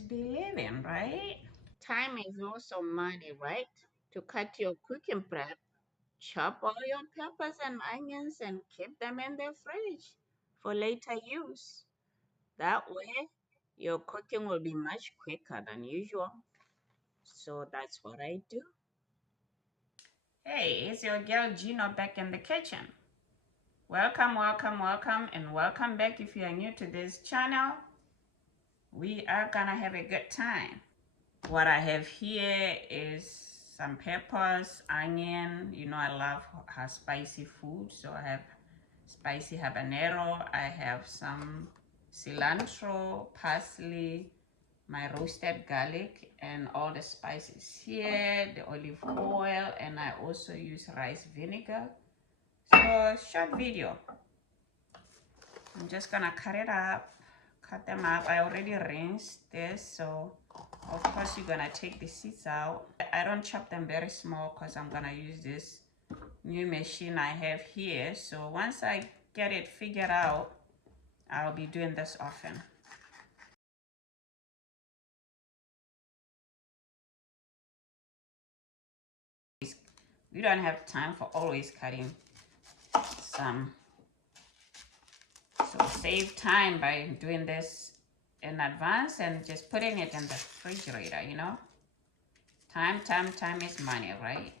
always be living, right? Time is also money, right? To cut your cooking prep, chop all your peppers and onions and keep them in the fridge for later use. That way, your cooking will be much quicker than usual. So that's what I do. Hey, it's your girl Gino back in the kitchen. Welcome, welcome, welcome, and welcome back if you are new to this channel. We are gonna have a good time. What I have here is some peppers, onion. You know I love spicy food, so I have spicy habanero. I have some cilantro, parsley, my roasted garlic, and all the spices here, the olive oil, and I also use rice vinegar. So short video. I'm just gonna cut it up, cut them up. I already rinsed this, so of course you're gonna take the seeds out. I don't chop them very small because I'm gonna use this new machine I have here. So once I get it figured out, I'll be doing this often. We don't have time for always cutting some, so save time by doing this in advance and just putting it in the refrigerator, you know. Time is money, right?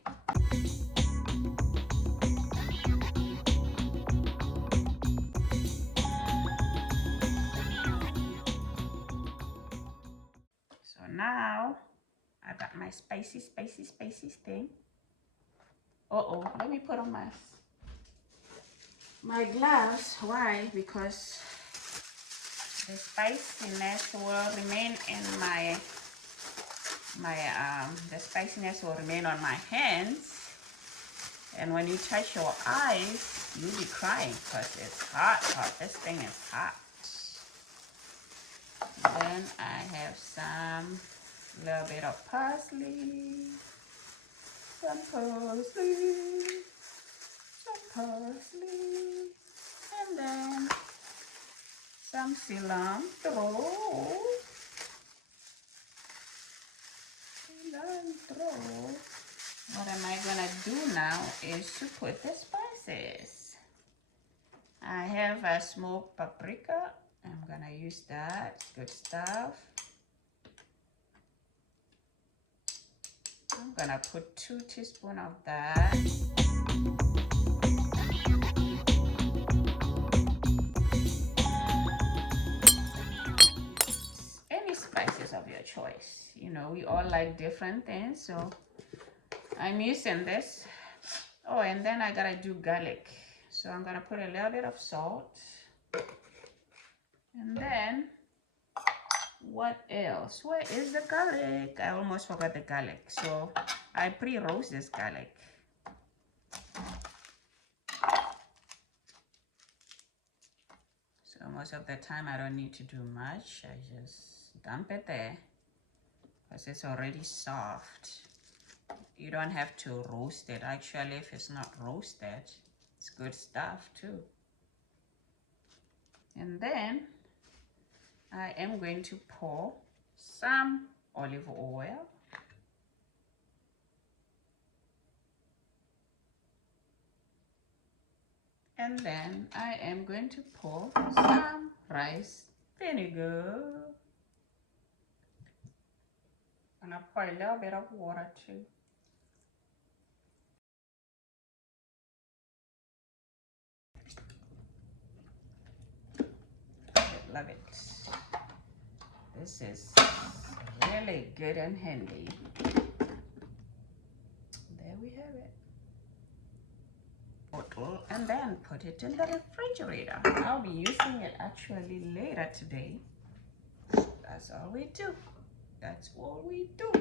So now I got my spicy thing. Let me put on my gloves. Why? Because the spiciness will remain in the spiciness will remain on my hands, and when you touch your eyes you'll be crying because it's hot. This thing is hot. Then I have some little bit of parsley, some parsley, and then some cilantro. What am I gonna do now is to put the spices. I have a smoked paprika. I'm gonna use that. It's good stuff. I'm gonna put 2 teaspoons of that. Any spices of your choice. You know, we all like different things, so I'm using this. Oh, and then I gotta do garlic. So I'm gonna put a little bit of salt. And then, what else? Where is the garlic? I almost forgot the garlic. So I pre-roast this garlic. So most of the time I don't need to do much. I just dump it there because it's already soft. You don't have to roast it. Actually, if it's not roasted, it's good stuff too. And then I am going to pour some olive oil. And then I am going to pour some rice vinegar. And I'll pour a little bit of water too. Love it. This is really good and handy. There we have it. Bottle, and then put it in the refrigerator. I'll be using it actually later today. That's all we do. That's all we do.